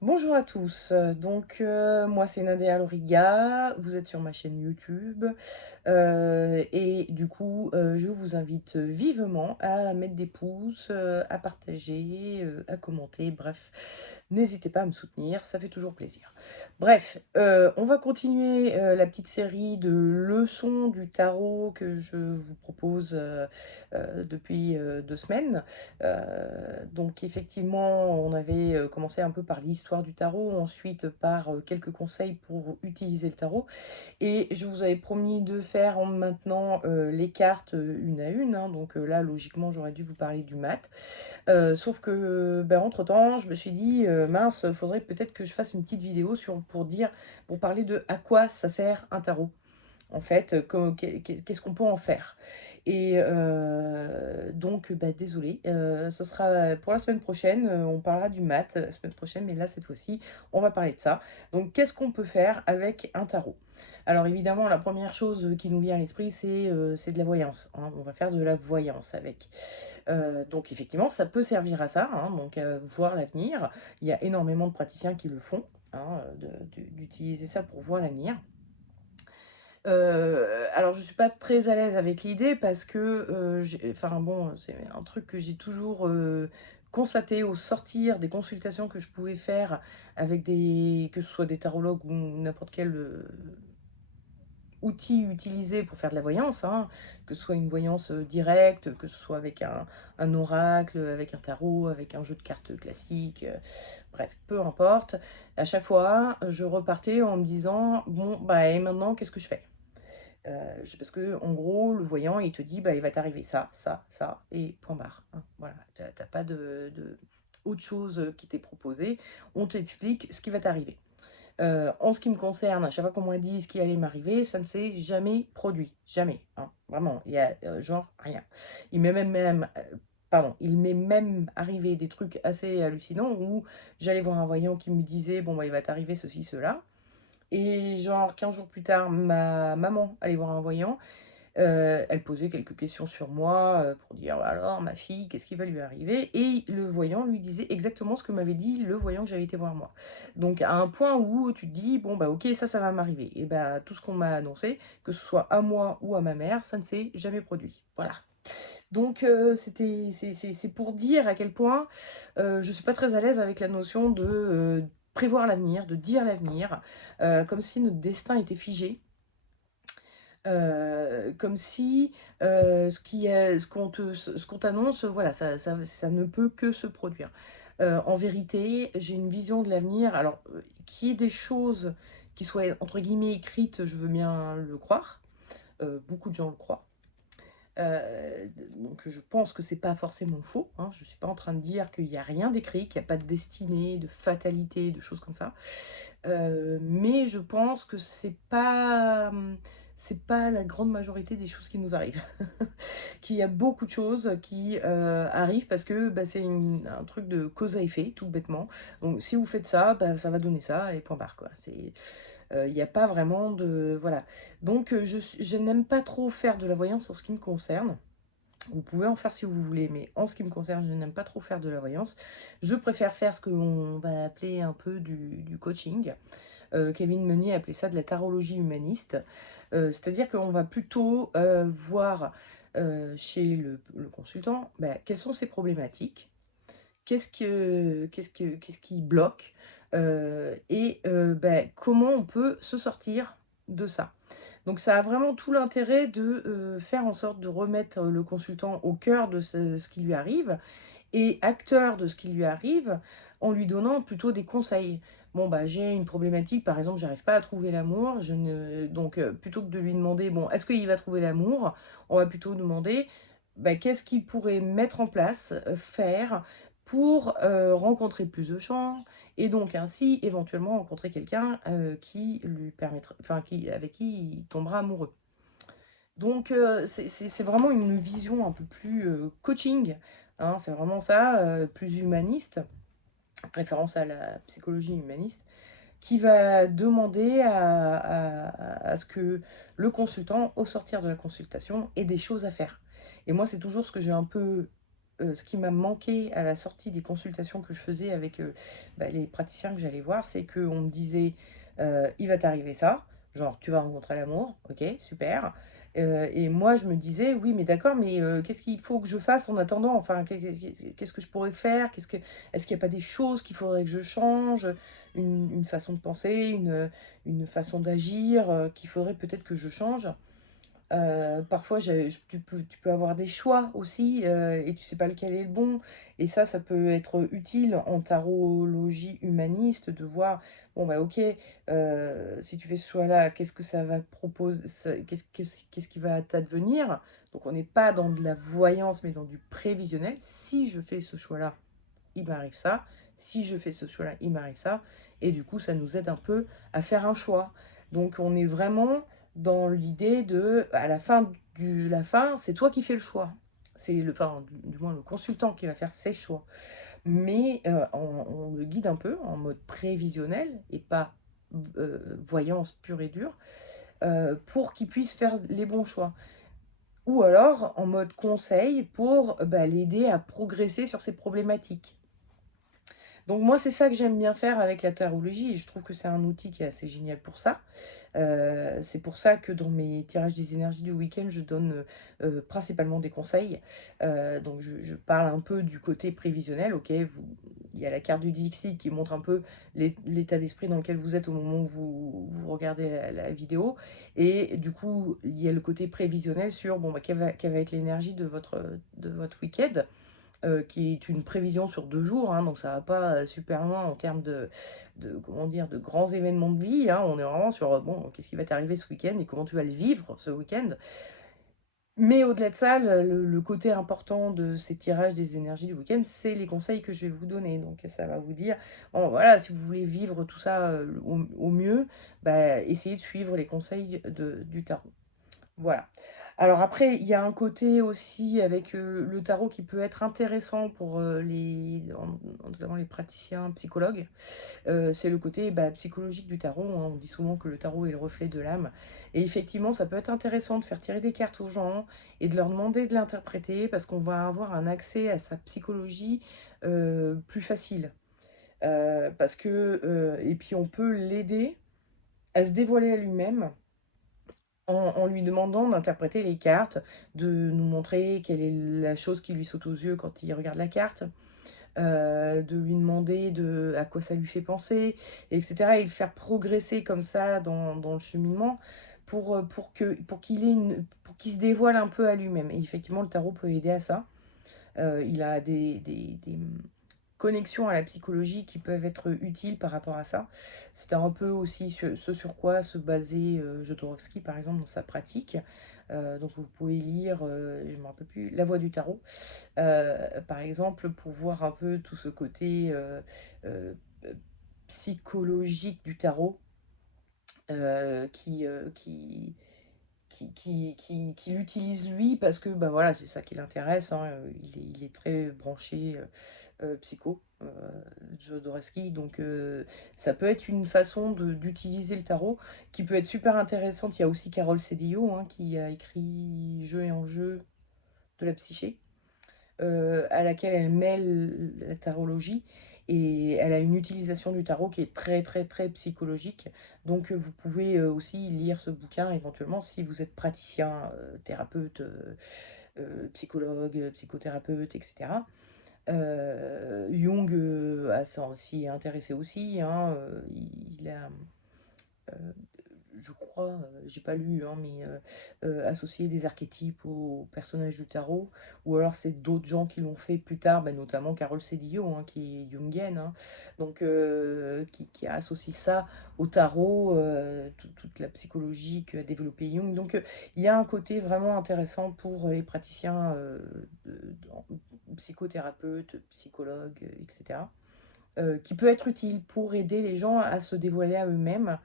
Bonjour à tous, moi c'est Nadia Loriga, vous êtes sur ma chaîne YouTube, et du coup, je vous invite vivement à mettre des pouces, à partager, à commenter, bref, n'hésitez pas à me soutenir, ça fait toujours plaisir. Bref, on va continuer, la petite série de leçons du tarot que je vous propose, depuis, 2 semaines. Donc effectivement, on avait, commencé un peu par l'histoire du tarot, ensuite par, quelques conseils pour utiliser le tarot et je vous avais promis de faire en maintenant, les cartes, une à une, hein, là logiquement j'aurais dû vous parler du mat. Sauf que, ben, entre-temps, je me suis dit: «Mince, faudrait peut-être que je fasse une petite vidéo pour parler de à quoi ça sert un tarot». En fait, qu'est-ce qu'on peut en faire? Et bah, désolée, ce sera pour la semaine prochaine, on parlera du mat la semaine prochaine, mais là, cette fois-ci, on va parler de ça. Donc qu'est-ce qu'on peut faire avec un tarot? Alors évidemment, la première chose, qui nous vient à l'esprit, c'est de la voyance, hein. On va faire de la voyance avec. Donc effectivement, ça peut servir à ça, hein, donc voir l'avenir. Il y a énormément de praticiens qui le font, hein, d'utiliser ça pour voir l'avenir. Alors je suis pas très à l'aise avec l'idée parce que, j'ai enfin bon, c'est un truc que j'ai toujours, constaté au sortir des consultations que je pouvais faire avec que ce soit des tarologues ou n'importe quel, outil utilisé pour faire de la voyance, hein, que ce soit une voyance, directe, que ce soit avec un oracle, avec un tarot, avec un jeu de cartes classique, bref, peu importe. À chaque fois, je repartais en me disant: «Bon, bah et maintenant qu'est-ce que je fais?» Parce que en gros, le voyant, il te dit: «Bah, il va t'arriver ça, ça, ça et point barre», hein. Voilà, tu as pas de autre chose, qui t'est proposé. On t'explique ce qui va t'arriver. En ce qui me concerne, à chaque fois qu'on m'a dit ce qui allait m'arriver, ça ne s'est jamais produit, jamais, hein. Vraiment, il y a, genre rien. Il m'est il m'est même arrivé des trucs assez hallucinants où j'allais voir un voyant qui me disait: «Bon, bah, il va t'arriver ceci, cela». Et genre 15 jours plus tard, ma maman allait voir un voyant, elle posait quelques questions sur moi, pour dire: «Bah alors ma fille, qu'est-ce qui va lui arriver?» et le voyant lui disait exactement ce que m'avait dit le voyant que j'avais été voir moi. Donc à un point où tu te dis: «Bon bah OK, ça va m'arriver» et bah, tout ce qu'on m'a annoncé, que ce soit à moi ou à ma mère, ça ne s'est jamais produit. Voilà. Donc c'est pour dire à quel point, je suis pas très à l'aise avec la notion de, prévoir l'avenir, de dire l'avenir, comme si notre destin était figé. Comme si, ce qu'on t'annonce, voilà, ça ne peut que se produire. En vérité, j'ai une vision de l'avenir, alors, qu'il y ait des choses qui soient entre guillemets «écrites», je veux bien le croire, beaucoup de gens le croient. Donc je pense que c'est pas forcément faux, hein. Je suis pas en train de dire qu'il y a rien d'écrit, qu'il y a pas de destinée, de fatalité, de choses comme ça. Mais je pense que c'est pas la grande majorité des choses qui nous arrivent. Qu'il y a beaucoup de choses qui, arrivent parce que, bah, c'est un truc de cause à effet, tout bêtement. Donc si vous faites ça, bah, ça va donner ça et point barre, quoi. Il y a pas vraiment de voilà. Donc je n'aime pas trop faire de la voyance en ce qui me concerne. Vous pouvez en faire si vous voulez, mais en ce qui me concerne, je n'aime pas trop faire de la voyance. Je préfère faire ce qu'on va appeler un peu du coaching. Kevin Meunier appelait ça de la tarologie humaniste. C'est-à-dire qu'on va plutôt, voir, chez le consultant, bah, quelles sont ses problématiques, qu'est-ce qui bloque, bah, comment on peut se sortir de ça. Donc ça a vraiment tout l'intérêt de, faire en sorte de remettre le consultant au cœur de ce qui lui arrive et acteur de ce qui lui arrive, en lui donnant plutôt des conseils. Bon, bah, j'ai une problématique, par exemple, j'arrive pas à trouver l'amour, plutôt que de lui demander: «Bon, est-ce qu'il va trouver l'amour?» on va plutôt demander, bah, qu'est-ce qu'il pourrait mettre en place, faire pour, rencontrer plus de gens et donc ainsi éventuellement rencontrer quelqu'un, qui lui permettra enfin qui avec qui il tombera amoureux. Donc c'est vraiment une vision un peu plus, coaching, hein, c'est vraiment ça, plus humaniste, référence à la psychologie humaniste, qui va demander à ce que le consultant, au sortir de la consultation, ait des choses à faire. Et moi, c'est toujours ce que j'ai un peu ce qui m'a manqué à la sortie des consultations que je faisais avec, les praticiens que j'allais voir, c'est qu'on me disait, «Il va t'arriver ça», genre: «Tu vas rencontrer l'amour», OK, super, et moi je me disais: «Oui, mais d'accord, mais qu'est-ce qu'il faut que je fasse en attendant? Enfin, qu'est-ce que je pourrais faire? Est-ce qu'il y a pas des choses qu'il faudrait que je change? Une façon de penser, une façon d'agir, qu'il faudrait peut-être que je change?» Parfois, tu peux avoir des choix aussi, et tu sais pas lequel est le bon, et ça peut être utile en tarologie humaniste de voir, bon, bah, OK, si tu fais ce choix-là, qu'est-ce que ça va proposer, qu'est-ce qui va t'advenir? Donc on n'est pas dans de la voyance, mais dans du prévisionnel. Si je fais ce choix-là, il m'arrive ça. Si je fais ce choix-là, il m'arrive ça, et du coup, ça nous aide un peu à faire un choix. Donc on est vraiment dans l'idée de, à la fin, c'est toi qui fais le choix. C'est enfin, du moins le consultant qui va faire ses choix. Mais on le guide un peu en mode prévisionnel et pas voyance pure et dure, pour qu'il puisse faire les bons choix. Ou alors en mode conseil pour l'aider à progresser sur ses problématiques. Donc moi, c'est ça que j'aime bien faire avec la tarologie, et je trouve que c'est un outil qui est assez génial pour ça. C'est pour ça que dans mes tirages des énergies du week-end, je donne, principalement des conseils. Donc je parle un peu du côté prévisionnel, OK, il y a la carte du Dixit qui montre un peu l'état d'esprit dans lequel vous êtes au moment où vous regardez la vidéo, et du coup, il y a le côté prévisionnel sur, bon, quelle va être l'énergie de votre week-end, qui est une prévision sur 2 jours, hein, donc ça va pas, super loin en termes comment dire? De grands événements de vie, hein. On est vraiment sur, bon, qu'est-ce qui va t'arriver ce week-end et comment tu vas le vivre ce week-end? Mais au-delà de ça, le côté important de ces tirages des énergies du week-end, c'est les conseils que je vais vous donner. Donc ça va vous dire, bon, voilà, si vous voulez vivre tout ça, au mieux, essayez de suivre les conseils du tarot. Voilà. Alors après, il y a un côté aussi avec, le tarot qui peut être intéressant pour, notamment les praticiens psychologues. C'est le côté, psychologique du tarot, hein. On dit souvent que le tarot est le reflet de l'âme, et effectivement, ça peut être intéressant de faire tirer des cartes aux gens et de leur demander de l'interpréter, parce qu'on va avoir un accès à sa psychologie, plus facile. Parce que, et puis on peut l'aider à se dévoiler à lui-même en lui demandant d'interpréter les cartes, de nous montrer quelle est la chose qui lui saute aux yeux quand il regarde la carte, de lui demander à quoi ça lui fait penser, et cetera, et le faire progresser comme ça dans le cheminement pour qu'il se dévoile un peu à lui-même, et effectivement, le tarot peut aider à ça. Il a des connexions à la psychologie qui peuvent être utiles par rapport à ça. C'était un peu aussi ce sur quoi se basait, Jodorowsky, par exemple, dans sa pratique. Donc vous pouvez lire, je ne me rappelle plus, La Voix du tarot, par exemple, pour voir un peu tout ce côté, heu, psychologique du tarot, qu'il utilise lui, parce que, voilà, c'est ça qui l'intéresse, hein, il est très branché, psycho, Jodorowsky, donc ça peut être une façon d'utiliser le tarot qui peut être super intéressante. Il y a aussi Carole Cedillo, hein, qui a écrit Jeux et enjeux de la psyché, à laquelle elle mêle la tarologie, et elle a une utilisation du tarot qui est très, très, très psychologique. Donc vous pouvez, aussi lire ce bouquin éventuellement si vous êtes praticien, thérapeute, psychologue, psychothérapeute, et cetera. Jung, s'y est intéressé aussi, hein, il a, heu, je crois, j'ai pas lu, hein, mais associé des archétypes aux personnages du tarot, ou alors c'est d'autres gens qui l'ont fait plus tard, notamment Carole Cedillo, hein, qui est jungienne, hein, donc qui a associé ça au tarot, toute la psychologie qu'a développé Jung. Donc il y a un côté vraiment intéressant pour les praticiens, psychothérapeutes, psychologues, etc., qui peut être utile pour aider les gens à se dévoiler à eux-mêmes.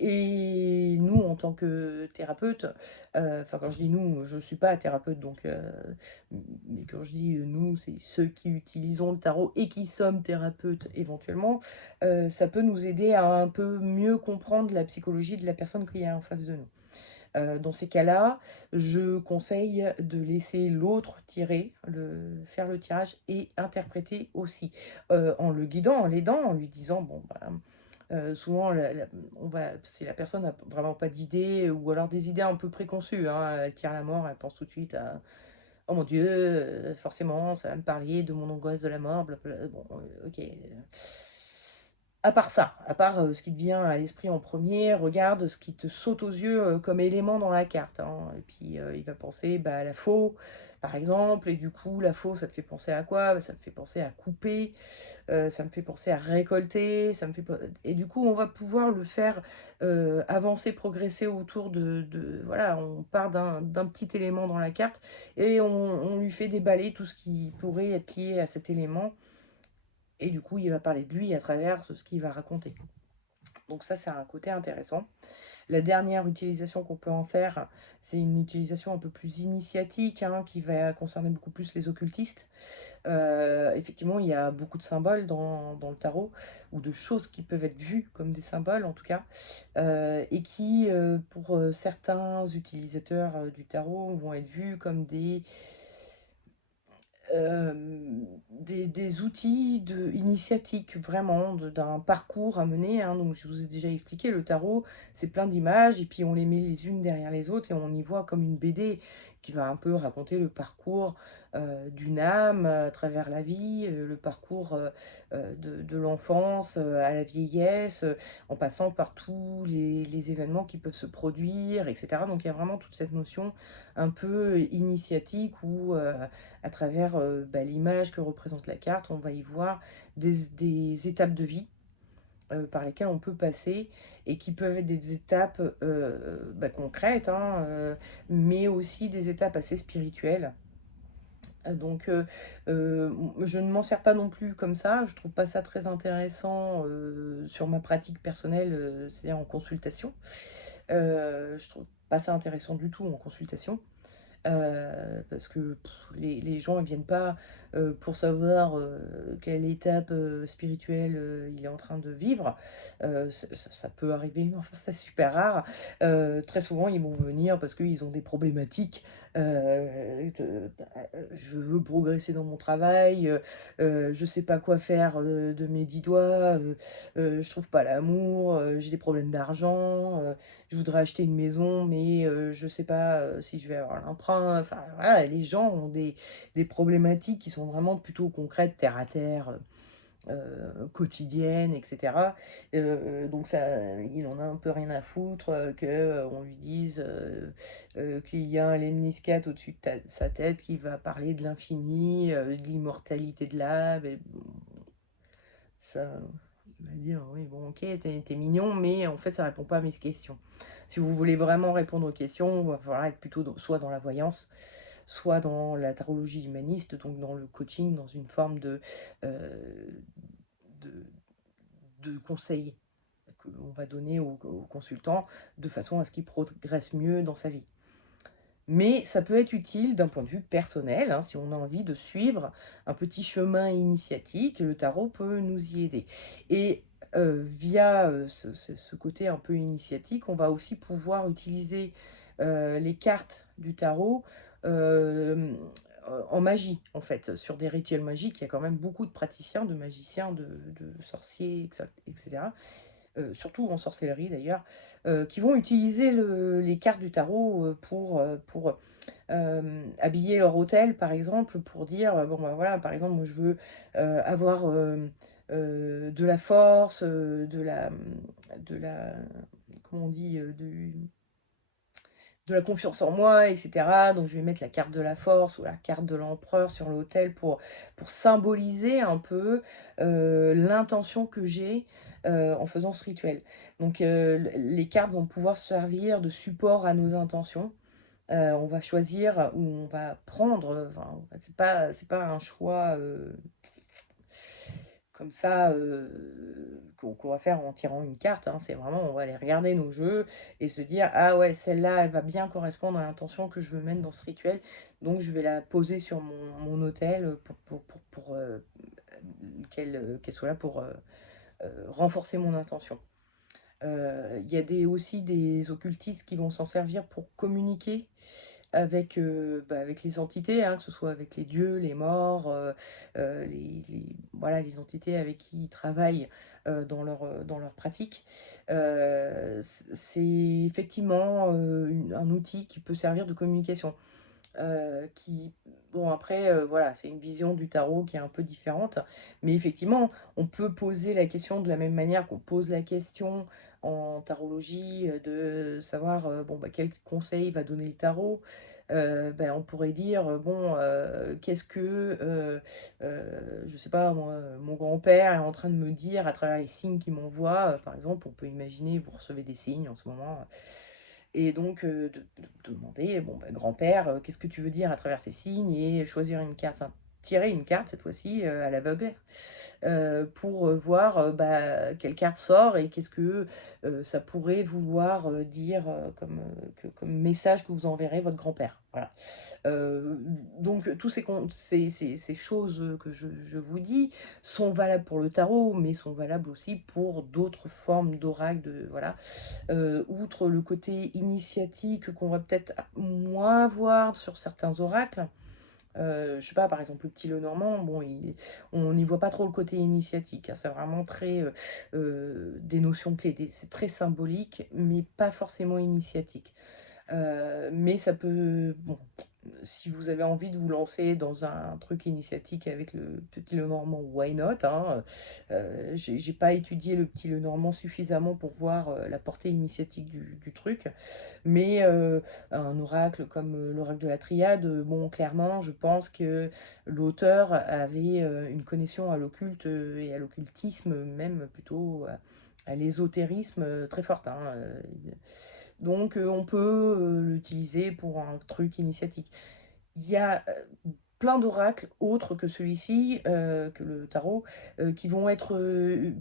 Et nous, en tant que thérapeute, enfin, quand je dis nous, je ne suis pas thérapeute, donc mais quand je dis, nous, c'est ceux qui utilisons le tarot et qui sommes thérapeutes éventuellement, ça peut nous aider à un peu mieux comprendre la psychologie de la personne qu'il y a en face de nous. Dans ces cas-là, je conseille de laisser l'autre faire le tirage et interpréter aussi, en le guidant, en l'aidant, en lui disant: «Bon, bah, souvent si la personne n'a vraiment pas d'idées ou alors des idées un peu préconçues, hein, elle tire la mort, elle pense tout de suite à: "Oh mon Dieu, forcément ça va me parler de mon angoisse de la mort, blablabla". Bon, OK, à part ça, à part, ce qui te vient à l'esprit en premier, regarde ce qui te saute aux yeux, comme élément dans la carte, hein. Et puis, il va penser, bah, à la faux, par exemple, et du coup, la faux, ça te fait penser à quoi? Bah, ça me fait penser à couper, ça me fait penser à récolter, ça me fait pen et du coup, on va pouvoir le faire, avancer, progresser autour de voilà, on part d'un petit élément dans la carte et on lui fait déballer tout ce qui pourrait être lié à cet élément et du coup, il va parler de lui à travers ce qu'il va raconter. Donc ça, c'est un côté intéressant. La dernière utilisation qu'on peut en faire, c'est une utilisation un peu plus initiatique, hein, qui va concerner beaucoup plus les occultistes. Effectivement, il y a beaucoup de symboles dans le tarot, ou de choses qui peuvent être vues comme des symboles en tout cas, et qui, pour, certains utilisateurs, du tarot, vont être vus comme des outils initiatiques vraiment, d'un parcours à mener, hein. Donc je vous ai déjà expliqué, le tarot, c'est plein d'images et puis on les met les unes derrière les autres et on y voit comme une BD qui va un peu raconter le parcours, d'une âme à travers la vie, le parcours, de l'enfance, à la vieillesse, en passant par tous les événements qui peuvent se produire et cetera. Donc il y a vraiment toute cette notion un peu initiatique où, à travers, bah, l'image que représente la carte, on va y voir des étapes de vie, par lesquelles on peut passer et qui peuvent être des étapes, bah, concrètes, hein, mais aussi des étapes assez spirituelles. Donc je ne m'en sers pas non plus comme ça, je trouve pas ça très intéressant, sur ma pratique personnelle, c'est-à-dire en consultation. Je trouve pas ça intéressant du tout en consultation. Parce que les gens ils viennent pas, pour savoir, quelle étape, spirituelle, il est en train de vivre. Ça peut arriver, mais enfin c'est super rare. Très souvent, ils vont venir parce qu'ils ont des problématiques, «Je veux progresser dans mon travail, je sais pas quoi faire, de mes 10 doigts, je trouve pas l'amour, j'ai des problèmes d'argent, je voudrais acheter une maison, mais je sais pas, si je vais avoir l'emprunt. Enfin voilà, les gens ont des problématiques qui sont vraiment plutôt concrètes, terre à terre, quotidiennes et cetera. Donc ça, il en a un peu rien à foutre, qu'on lui dise, qu'il y a un lemniscate au-dessus de ta sa tête qui va parler de l'infini, de l'immortalité de l'âme et bon, ça, il va dire: «Oui, bon, OK, tu es mignon, mais en fait, ça répond pas à mes questions». Si vous voulez vraiment répondre aux questions, il va falloir être plutôt soit dans la voyance, soit dans la tarologie humaniste, donc dans le coaching, dans une forme heu, de conseil qu'on va donner au consultant, de façon à ce qu'il progresse mieux dans sa vie. Mais ça peut être utile d'un point de vue personnel, hein, si on a envie de suivre un petit chemin initiatique, le tarot peut nous y aider. Et via, ce côté un peu initiatique, on va aussi pouvoir utiliser, les cartes du tarot, hem, en magie, en fait, sur des rituels magiques. Il y a quand même beaucoup de praticiens, de magiciens, de sorciers, et cetera, surtout en sorcellerie d'ailleurs, qui vont utiliser les cartes du tarot, pour habiller leur hôtel, par exemple, pour dire, bon, bah, voilà, par exemple, moi, je veux, avoir, de la force, de la comment on dit? De la confiance en moi et cetera. Donc je vais mettre la carte de la force ou la carte de l'empereur sur l'autel pour symboliser un peu, l'intention que j'ai, en faisant ce rituel. Donc les cartes vont pouvoir servir de support à nos intentions. On va choisir ou on va prendre, enfin, c'est pas un choix, comme ça, qu'on va faire en tirant une carte, hein. C'est vraiment, on va aller regarder nos jeux et se dire: «Ah ouais, celle-là, elle va bien correspondre à l'intention que je veux mettre dans ce rituel, donc je vais la poser sur mon autel, qu'elle soit là pour, renforcer mon intention». Il y a aussi des occultistes qui vont s'en servir pour communiquer avec, avec les entités, hein, que ce soit avec les dieux, les morts, voilà, les entités avec qui ils travaillent dans leur pratique. C'est effectivement un outil qui peut servir de communication. Qui bon après, voilà, c'est une vision du tarot qui est un peu différente, mais effectivement, on peut poser la question de la même manière qu'on pose la question en tarologie, de savoir, bon, bah, quel conseil va donner le tarot. On pourrait dire, bon, qu'est-ce que, je sais pas moi, mon grand-père est en train de me dire à travers les signes qu'il m'envoie, par exemple, on peut imaginer, vous recevez des signes en ce moment, et donc, de demander: «Bon, bah, grand-père, qu'est-ce que tu veux dire à travers ces signes?» et choisir une carte, enfin, tirer une carte cette fois-ci, à l'aveugle, pour, voir, quelle carte sort et qu'est-ce que, ça pourrait vouloir, dire, comme message que vous enverrez votre grand-père. Voilà. Heu, donc tous ces choses, que je vous dis sont valables pour le tarot, mais sont valables aussi pour d'autres formes d'oracle, de voilà. Outre le côté initiatique qu'on va peut-être moins voir sur certains oracles, je sais pas, par exemple, le petit Lenormand, bon, on n'y voit pas trop le côté initiatique, hein. C'est vraiment très, des notions clés, c'est très symbolique, mais pas forcément initiatique. Mais ça peut bon, si vous avez envie de vous lancer dans un truc initiatique avec le petit Lenormand, why not, hein? J'ai pas étudié le petit Lenormand suffisamment pour voir, la portée initiatique du truc. Mais, un oracle comme, l'oracle de la Triade, bon, clairement, je pense que l'auteur avait, une connexion à l'occulte, et à l'occultisme, même plutôt à l'ésotérisme, très forte, hein, donc on peut, l'utiliser pour un truc initiatique. Il y a, plein d'oracles autres que celui-ci, que le tarot, qui vont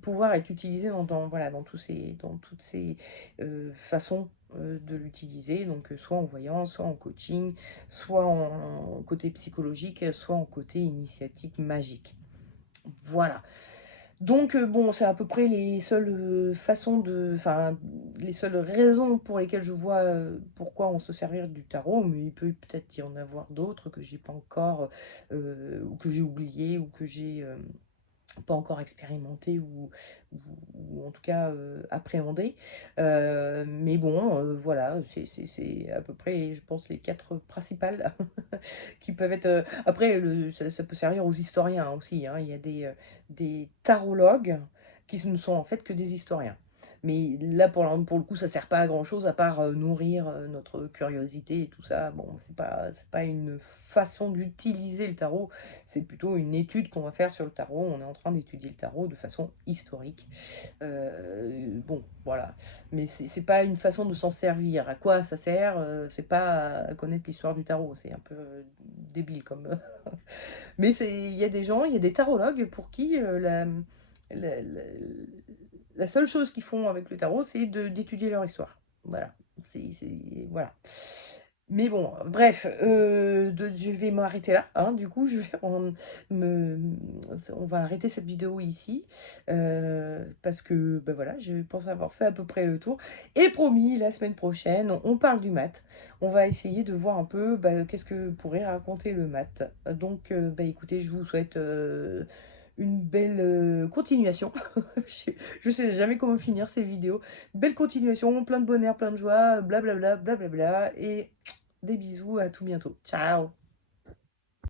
pouvoir être utilisés voilà, dans toutes ces, façons, de l'utiliser, donc soit en voyance, soit en coaching, soit en côté psychologique, soit en côté initiatique magique. Voilà. Donc bon, c'est à peu près les seules, façons enfin, les seules raisons pour lesquelles je vois, pourquoi on se servir du tarot, mais il peut peut-être y en avoir d'autres que j'ai pas encore, ou que j'ai oublié ou que j'ai, pas encore expérimenté ou ou en tout cas, appréhendé. Mais bon, voilà, c'est à peu près, je pense, les 4 principales qui peuvent être, après ça peut servir aux historiens aussi, hein. Il y a des tarologues qui ne sont en fait que des historiens. Mais là, pour le coup, ça sert pas à grand chose à part, nourrir, notre curiosité et tout ça. Bon, c'est pas une façon d'utiliser le tarot, c'est plutôt une étude qu'on va faire sur le tarot. On est en train d'étudier le tarot de façon historique. Bon, voilà. Mais c'est pas une façon de s'en servir. À quoi ça sert? C'est pas à connaître l'histoire du tarot, c'est un peu, débile comme, mais il y a des gens, il y a des tarologues pour qui, la la la seule chose qu'ils font avec le tarot, c'est d'étudier leur histoire. Voilà, voilà. Mais bon, bref, je vais m'arrêter là, hein, du coup, je vais me on va arrêter cette vidéo ici, parce que, bah, voilà, je pense avoir fait à peu près le tour et promis, la semaine prochaine, on parle du maths. On va essayer de voir un peu, bah, qu'est-ce que pourrait raconter le maths. Donc, bah, écoutez, je vous souhaite, une belle, continuation. Je sais jamais comment finir ces vidéos. Belle continuation, plein de bonheur, plein de joie, blablabla, blablabla et des bisous, à tout bientôt. Ciao.